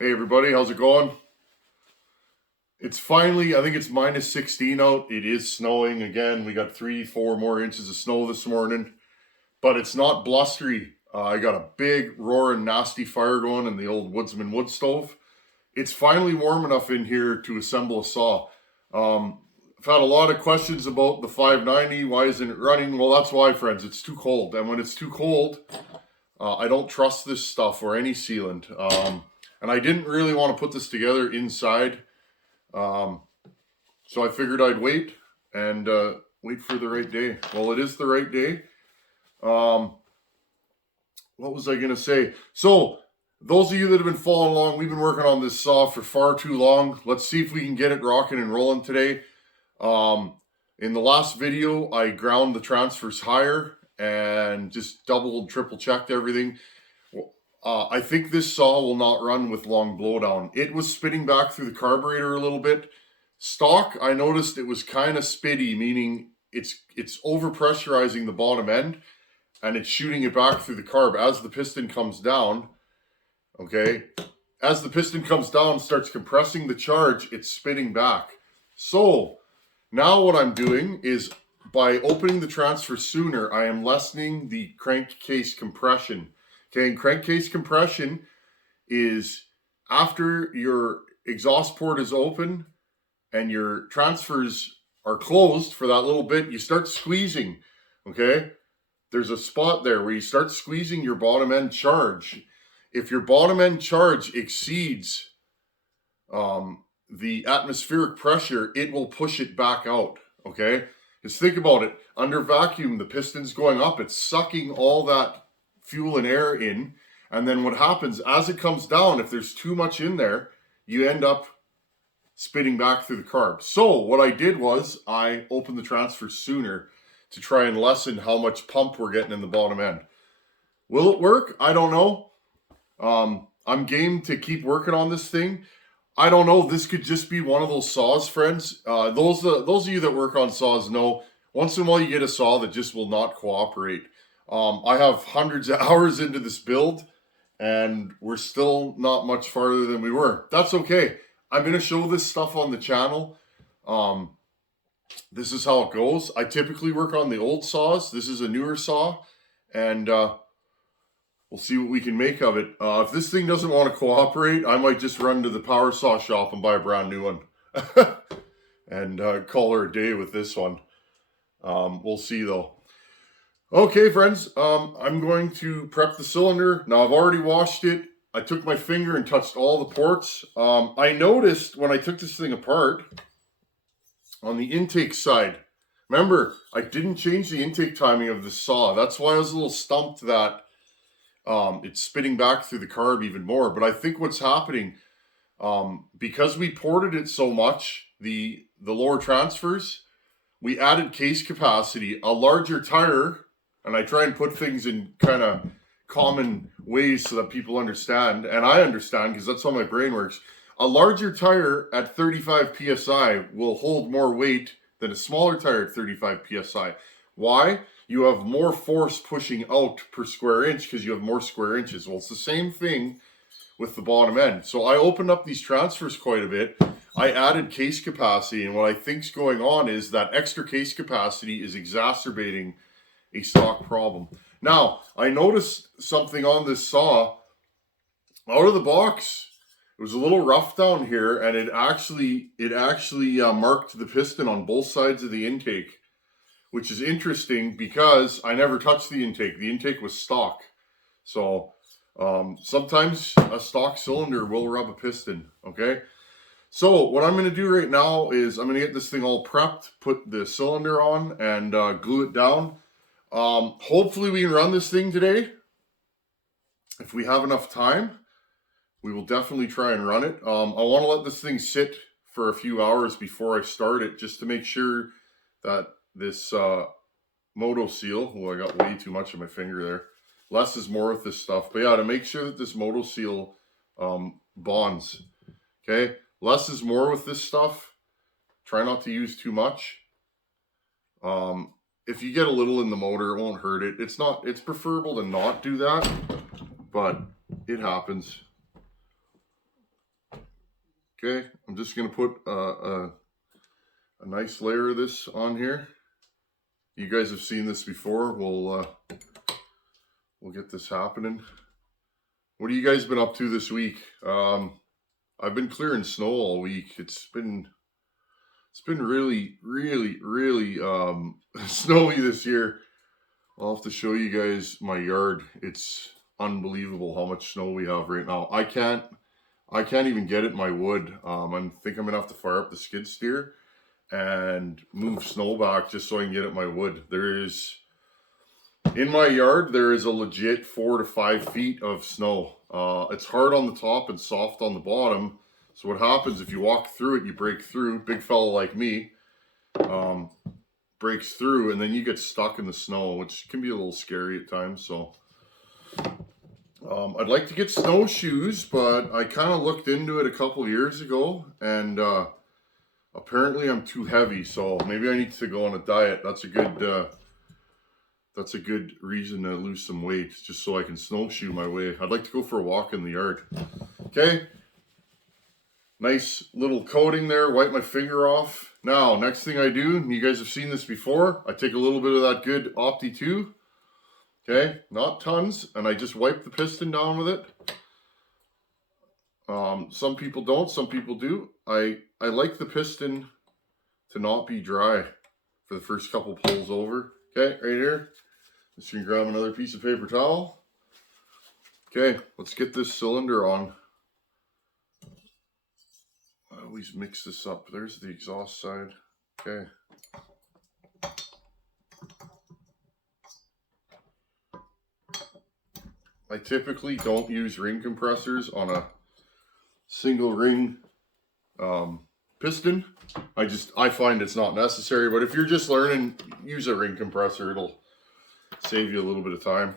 Hey everybody, how's it going? It's finally, I think it's minus 16 out. It is snowing again. We got 3-4 more inches of snow this morning, but it's not blustery. I got a big roaring nasty fire going in the old Woodsman wood stove. It's finally warm enough in here to assemble a saw. I've had a lot of questions about the 590. Why isn't it running? Well, that's why, friends. It's too cold. And when it's too cold, I don't trust this stuff or any sealant. And I didn't really want to put this together inside. So I figured I'd wait and wait for the right day. Well, it is the right day. What was I going to say? So those of you that have been following along, we've been working on this saw for far too long. Let's see if we can get it rocking and rolling today. In the last video, I ground the transfers higher and just double, triple checked everything. I think this saw will not run with long blowdown. It was spitting back through the carburetor a little bit. Stock, I noticed it was kind of spitty, meaning it's overpressurizing the bottom end and it's shooting it back through the carb as the piston comes down. Okay, as the piston comes down, starts compressing the charge, it's spitting back. So now what I'm doing is by opening the transfer sooner, I am lessening the crankcase compression. Okay, and crankcase compression is after your exhaust port is open and your transfers are closed for that little bit, you start squeezing, okay? There's a spot there where you start squeezing your bottom end charge. If your bottom end charge exceeds the atmospheric pressure, it will push it back out, okay? Just think about it. Under vacuum, the piston's going up. It's sucking all that fuel and air in, and then what happens as it comes down, if there's too much in there, you end up spitting back through the carb. So what I did was I opened the transfer sooner to try and lessen how much pump we're getting in the bottom end. Will it work? I don't know. I'm game to keep working on this thing. I don't know. This could just be one of those saws, friends. Those of you that work on saws know once in a while you get a saw that just will not cooperate. I have hundreds of hours into this build and we're still not much farther than we were. That's okay. I'm going to show this stuff on the channel. This is how it goes. I typically work on the old saws. This is a newer saw and we'll see what we can make of it. If this thing doesn't want to cooperate, I might just run to the power saw shop and buy a brand new one and call her a day with this one. We'll see though. Okay, friends, I'm going to prep the cylinder. Now, I've already washed it. I took my finger and touched all the ports. I noticed when I took this thing apart, on the intake side, remember, I didn't change the intake timing of the saw. That's why I was a little stumped that it's spitting back through the carb even more. But I think what's happening, because we ported it so much, the lower transfers, we added case capacity, a larger tire. And I try and put things in kind of common ways so that people understand. And I understand because that's how my brain works. A larger tire at 35 PSI will hold more weight than a smaller tire at 35 PSI. Why? You have more force pushing out per square inch because you have more square inches. Well, it's the same thing with the bottom end. So I opened up these transfers quite a bit. I added case capacity. And what I think's going on is that extra case capacity is exacerbating a stock problem. Now, I noticed something on this saw. Out of the box, it was a little rough down here, and it actually marked the piston on both sides of the intake, which is interesting because I never touched the intake. The intake was stock. So sometimes a stock cylinder will rub a piston, okay? So what I'm going to do right now is I'm going to get this thing all prepped, put the cylinder on, and glue it down. Hopefully we can run this thing today. If we have enough time, we will definitely try and run it. I want to let this thing sit for a few hours before I start it, just to make sure that this moto seal, oh, I got way too much on my finger there. Less is more with this stuff. But yeah, to make sure that this moto seal bonds. Okay, less is more with this stuff. Try not to use too much. If you get a little in the motor, it won't hurt it. It's preferable to not do that, but it happens. Okay, I'm just going to put a nice layer of this on here. You guys have seen this before. We'll get this happening. What have you guys been up to this week? I've been clearing snow all week. It's been really snowy this year. I'll have to show you guys my yard. It's unbelievable how much snow we have right now. I can't even get at my wood. I think I'm gonna have to fire up the skid steer and move snow back just so I can get at my wood. In my yard, there is a legit 4 to 5 feet of snow. It's hard on the top and soft on the bottom. So what happens if you walk through it, you break through. Big fella like me breaks through, and then you get stuck in the snow, which can be a little scary at times. So I'd like to get snowshoes, but I kind of looked into it a couple years ago, and apparently I'm too heavy. So maybe I need to go on a diet. That's a good reason to lose some weight, just so I can snowshoe my way. I'd like to go for a walk in the yard. Okay. Nice little coating there, wipe my finger off. Now, next thing I do, and you guys have seen this before, I take a little bit of that good Opti 2, okay, not tons, and I just wipe the piston down with it. Some people don't, some people do. I like the piston to not be dry for the first couple pulls over. Okay, right here. Just gonna grab another piece of paper towel. Okay, let's get this cylinder on. I always mix this up. There's the exhaust side. Okay. I typically don't use ring compressors on a single ring piston. I find it's not necessary, but if you're just learning, use a ring compressor. It'll save you a little bit of time.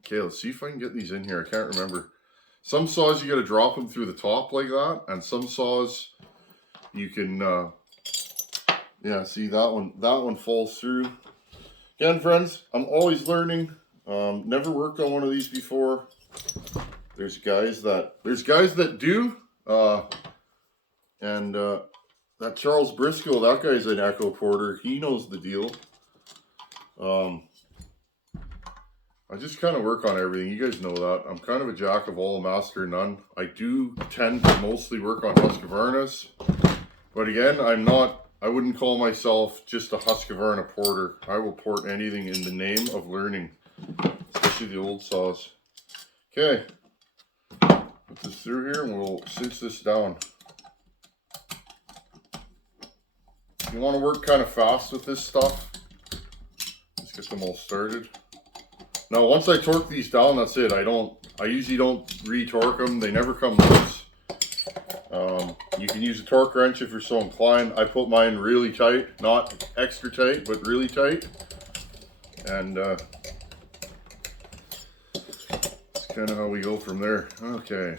Okay, let's see if I can get these in here. I can't remember. Some saws you got to drop them through the top like that, and some saws you can, yeah, see that one falls through. Again, friends, I'm always learning. Never worked on one of these before. There's guys that do, and that Charles Briscoe, that guy's an Echo Porter. He knows the deal. I just kind of work on everything. You guys know that. I'm kind of a jack of all, a master of none. I do tend to mostly work on Husqvarnas. But again, I wouldn't call myself just a Husqvarna porter. I will port anything in the name of learning, especially the old saws. Okay, put this through here and we'll cinch this down. You want to work kind of fast with this stuff. Let's get them all started. Now, once I torque these down, that's it. I usually don't re-torque them. They never come loose. You can use a torque wrench if you're so inclined. I put mine really tight, not extra tight, but really tight. And that's kind of how we go from there. Okay.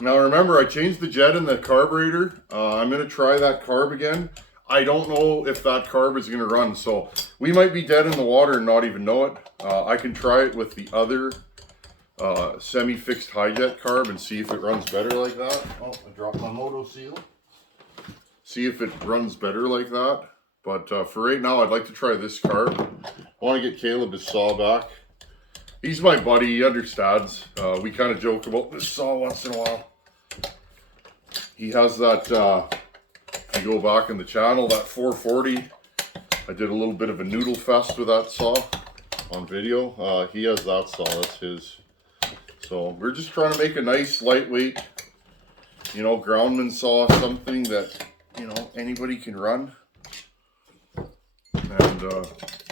Now remember, I changed the jet in the carburetor. I'm going to try that carb again. I don't know if that carb is going to run, so we might be dead in the water and not even know it. I can try it with the other semi-fixed high-jet carb and see if it runs better like that. Oh, I dropped my moto seal. See if it runs better like that. But for right now, I'd like to try this carb. I want to get Caleb his saw back. He's my buddy, he understands. We kind of joke about this saw once in a while. He has that, if you go back in the channel, that 440. I did a little bit of a noodle fest with that saw on video. He has that saw, that's his. So we're just trying to make a nice lightweight, you know, groundman saw, something that, you know, anybody can run. And,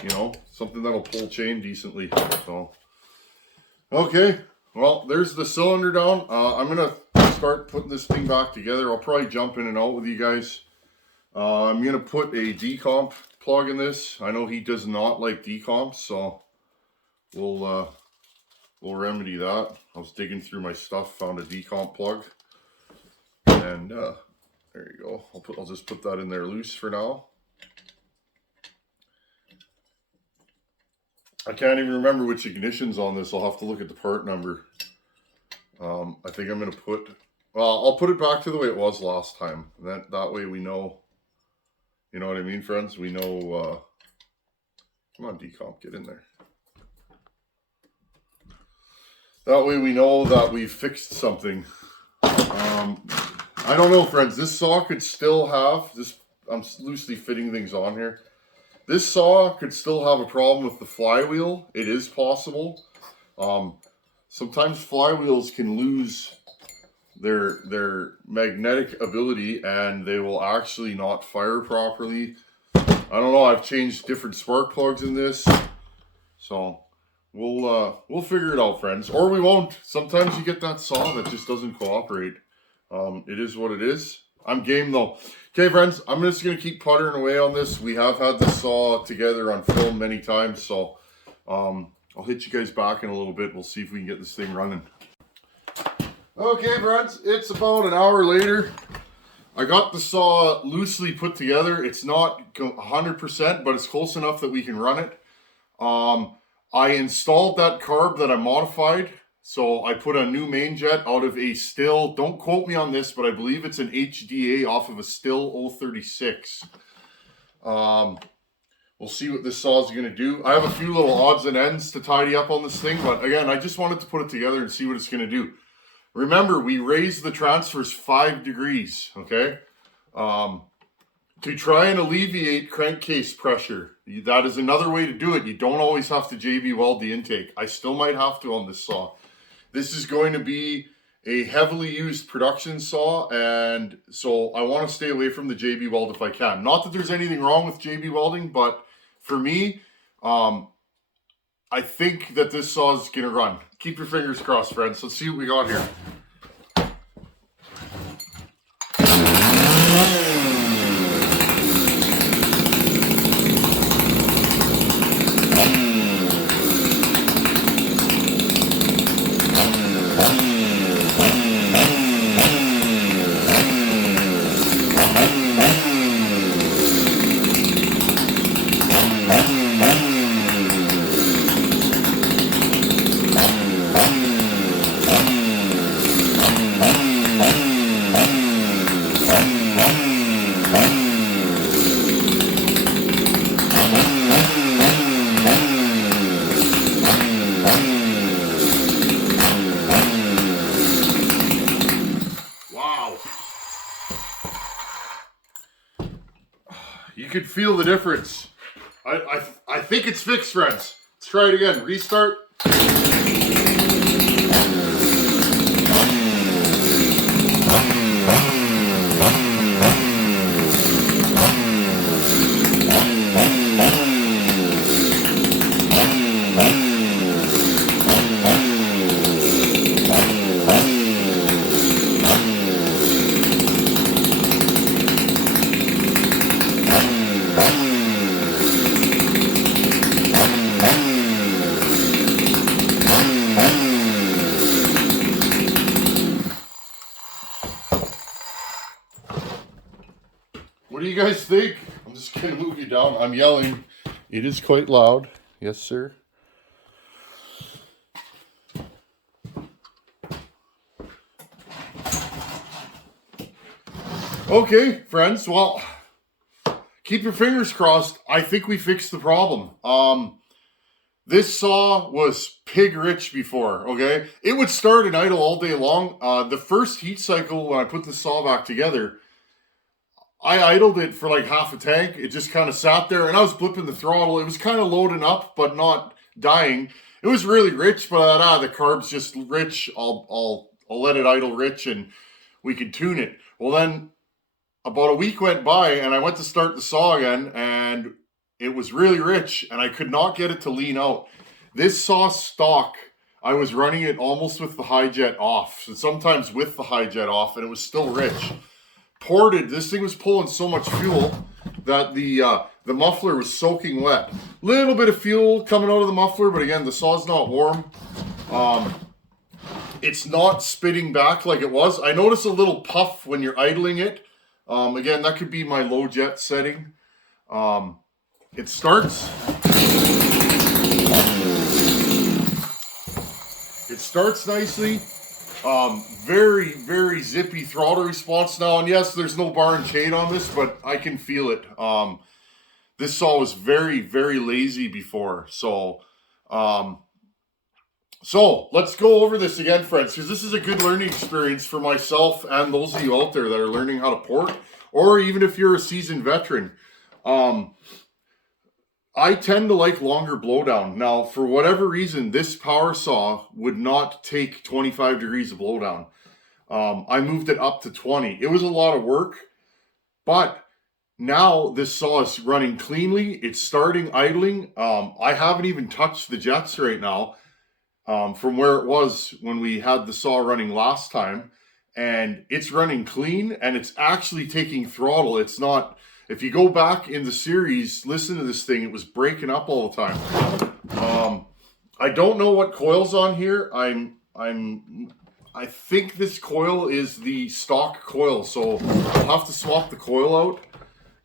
you know, something that'll pull chain decently. So, okay, well, there's the cylinder down. I'm going to start putting this thing back together. I'll probably jump in and out with you guys. I'm going to put a decomp plug in this. I know he does not like decomps, so we'll remedy that. I was digging through my stuff, found a decomp plug, and there you go. I'll just put that in there loose for now. I can't even remember which ignition's on this. I'll have to look at the part number. I think I'm going to put Well, I'll put it back to the way it was last time. That way we know, you know what I mean, friends? We know, come on, decomp, get in there. That way we know that we've fixed something. I don't know, friends. This saw could still have, I'm loosely fitting things on here. This saw could still have a problem with the flywheel. It is possible. Sometimes flywheels can lose their magnetic ability and they will actually not fire properly. I don't know. I've changed different spark plugs in this. So we'll figure it out, friends. Or we won't. Sometimes you get that saw that just doesn't cooperate. It is what it is. I'm game though. Okay, friends, I'm just going to keep puttering away on this. We have had this saw together on film many times, so I'll hit you guys back in a little bit. We'll see if we can get this thing running. Okay, friends, it's about an hour later. I got the saw loosely put together. It's not 100%, but it's close enough that we can run it. I installed that carb that I modified. So I put a new main jet out of a Still, don't quote me on this, but I believe it's an HDA off of a Still 036. We'll see what this saw is going to do. I have a few little odds and ends to tidy up on this thing, but again, I just wanted to put it together and see what it's going to do. Remember, we raised the transfers 5 degrees, okay? To try and alleviate crankcase pressure. That is another way to do it. You don't always have to JB weld the intake. I still might have to on this saw. This is going to be a heavily used production saw, and so I want to stay away from the JB weld if I can. Not that there's anything wrong with JB welding, but for me, I think that this saw is going to run. Keep your fingers crossed, friends. Let's see what we got here. You could feel the difference. I think it's fixed, friends. Let's try it again. Restart. What do you guys think? I'm just going to move you down. I'm yelling. It is quite loud. Yes, sir. Okay, friends. Well, keep your fingers crossed. I think we fixed the problem. This saw was pig rich before, okay? It would start and idle all day long. The first heat cycle when I put the saw back together, I idled it for like half a tank. It just kind of sat there and I was blipping the throttle. It was kind of loading up, but not dying. It was really rich, but the carb's just rich. I'll let it idle rich and we can tune it. Well, then about a week went by and I went to start the saw again and it was really rich and I could not get it to lean out. This saw stock, I was running it almost with the high jet off, and sometimes with the high jet off, and it was still rich. Ported, this thing was pulling so much fuel that the muffler was soaking wet. Little bit of fuel coming out of the muffler, but again, the saw's not warm. It's not spitting back like it was. I notice a little puff when you're idling it. Again, that could be my low jet setting. It starts. It starts nicely. Very, very zippy throttle response now. And yes, there's no bar and chain on this, but I can feel it. This saw was very, very lazy before. So let's go over this again, friends, because this is a good learning experience for myself and those of you out there that are learning how to port, or even if you're a seasoned veteran. I tend to like longer blowdown. Now, for whatever reason, this power saw would not take 25 degrees of blowdown. I moved it up to 20. It was a lot of work, but now this saw is running cleanly. It's starting idling. I haven't even touched the jets right now from where it was when we had the saw running last time. And it's running clean, and it's actually taking throttle. It's not... If you go back in the series, listen to this thing, it was breaking up all the time. I don't know what coil's on here. I think this coil is the stock coil, so I'll have to swap the coil out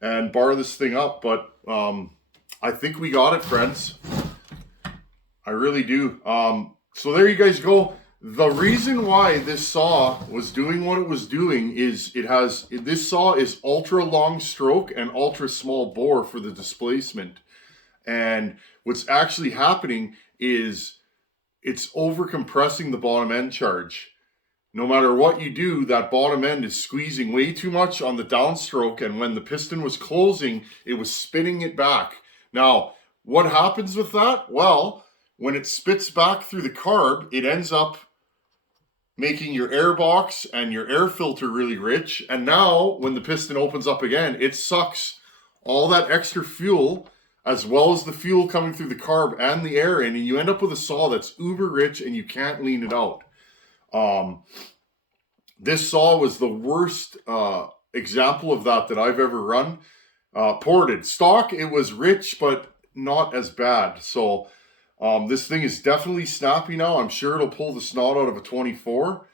and bar this thing up, but I think we got it, friends. I really do. So there you guys go. The reason why this saw was doing what it was doing is this saw is ultra long stroke and ultra small bore for the displacement. And what's actually happening is it's over compressing the bottom end charge. No matter what you do, that bottom end is squeezing way too much on the downstroke, and when the piston was closing, it was spinning it back. Now, what happens with that? Well, when it spits back through the carb, it ends up making your air box and your air filter really rich. And now when the piston opens up again, it sucks all that extra fuel as well as the fuel coming through the carb and the air in, and you end up with a saw that's uber rich and you can't lean it out. This saw was the worst example of that I've ever run. Ported. Stock, it was rich, but not as bad. So this thing is definitely snappy now. I'm sure it'll pull the snot out of a 24.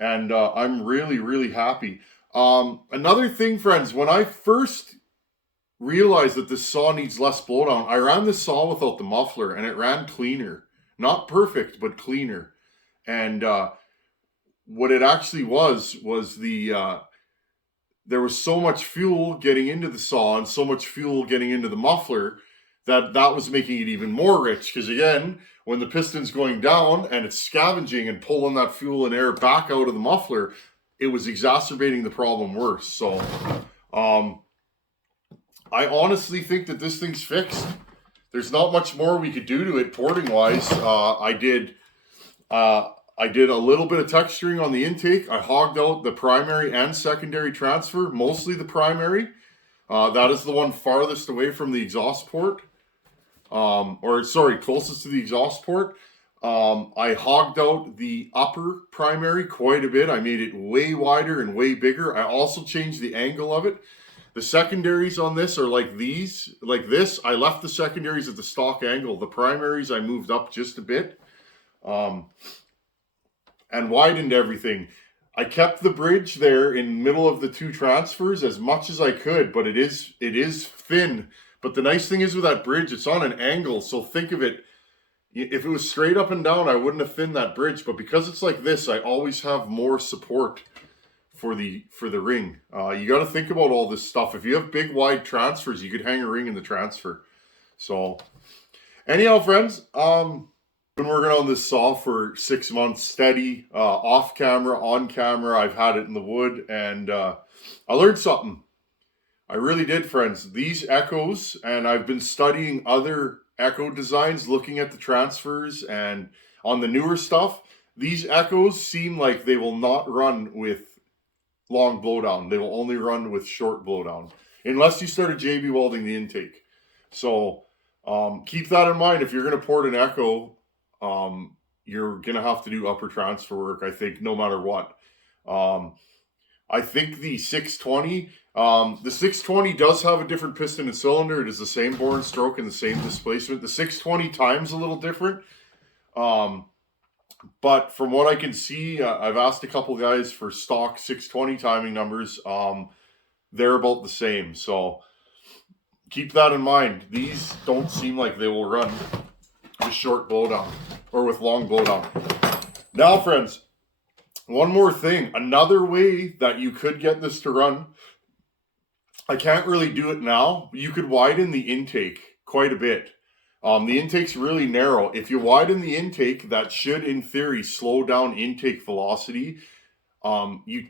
And I'm really, really happy. Another thing, friends, when I first realized that this saw needs less blowdown, I ran this saw without the muffler, and it ran cleaner. Not perfect, but cleaner. And what it actually was there was so much fuel getting into the saw and so much fuel getting into the muffler that was making it even more rich. Because again, when the piston's going down and it's scavenging and pulling that fuel and air back out of the muffler, it was exacerbating the problem worse. So I honestly think that this thing's fixed. There's not much more we could do to it porting wise. I did a little bit of texturing on the intake. I hogged out the primary and secondary transfer, mostly the primary. That is the one farthest away from the exhaust port. Closest to the exhaust port. I hogged out the upper primary quite a bit. I made it way wider and way bigger. I also changed the angle of it. The secondaries on this are like this. I left the secondaries at the stock angle. The primaries I moved up just a bit. And widened everything. I kept the bridge there in the middle of the two transfers as much as I could, but it is thin. But the nice thing is with that bridge, it's on an angle. So think of it, if it was straight up and down, I wouldn't have thinned that bridge. But because it's like this, I always have more support for the ring. You got to think about all this stuff. If you have big, wide transfers, you could hang a ring in the transfer. So anyhow, friends, been working on this saw for 6 months steady, off camera, on camera. I've had it in the wood, and I learned something. I really did, friends. These echoes, and I've been studying other echo designs, looking at the transfers, and on the newer stuff, these echoes seem like they will not run with long blowdown. They will only run with short blowdown, unless you started JB welding the intake. So keep that in mind. If you're going to port an echo, you're going to have to do upper transfer work, I think, no matter what. I think the 620 does have a different piston and cylinder. It is the same bore and stroke and the same displacement. The 620 time's a little different. But from what I can see, I've asked a couple guys for stock 620 timing numbers. They're about the same. So keep that in mind. These don't seem like they will run with short blowdown or with long blowdown. Now, friends, One more thing, another way that you could get this to run, I can't really do it now, but you could widen the intake quite a bit. The intake's really narrow. If you widen the intake, that should, in theory, slow down intake velocity. You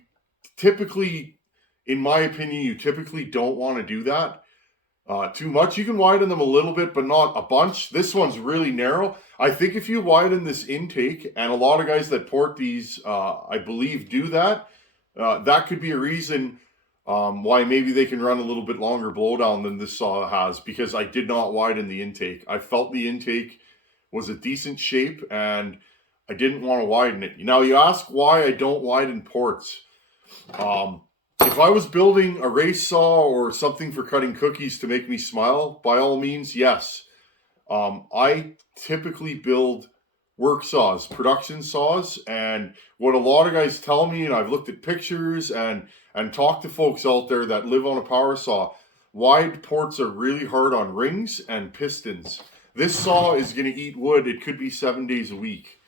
typically, in my opinion, you typically don't want to do that too much. You can widen them a little bit, but not a bunch. This one's really narrow. I think if you widen this intake, and a lot of guys that port these, I believe, do that, that could be a reason why maybe they can run a little bit longer blowdown than this saw has, because I did not widen the intake. I felt the intake was a decent shape, and I didn't want to widen it. Now, you ask why I don't widen ports. If I was building a race saw or something for cutting cookies to make me smile, by all means, yes. I typically build work saws, production saws, and what a lot of guys tell me, and I've looked at pictures and talked to folks out there that live on a power saw, wide ports are really hard on rings and pistons. This saw is going to eat wood. It could be 7 days a week.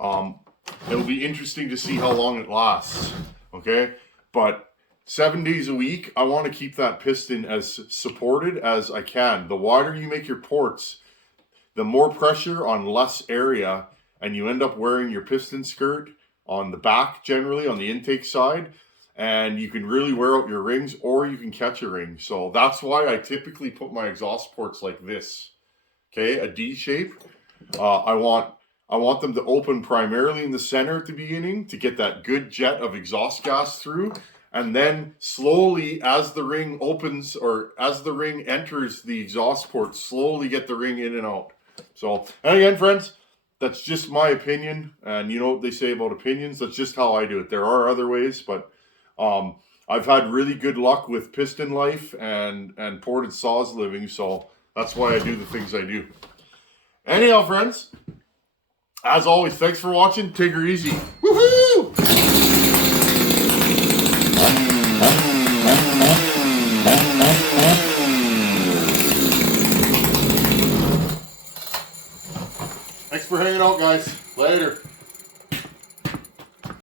It'll be interesting to see how long it lasts, okay? But 7 days a week, I want to keep that piston as supported as I can. The wider you make your ports, the more pressure on less area, and you end up wearing your piston skirt on the back, generally on the intake side, and you can really wear out your rings, or you can catch a ring. So that's why I typically put my exhaust ports like this, okay, a D shape. I want them to open primarily in the center at the beginning to get that good jet of exhaust gas through. And then slowly, as the ring opens, or as the ring enters the exhaust port, slowly get the ring in and out. So, and again, friends, that's just my opinion. And you know what they say about opinions. That's just how I do it. There are other ways, but I've had really good luck with piston life and ported saws living. So that's why I do the things I do. Anyhow, friends, as always, thanks for watching. Take her easy. Woohoo! Thanks for hanging out, guys. Later.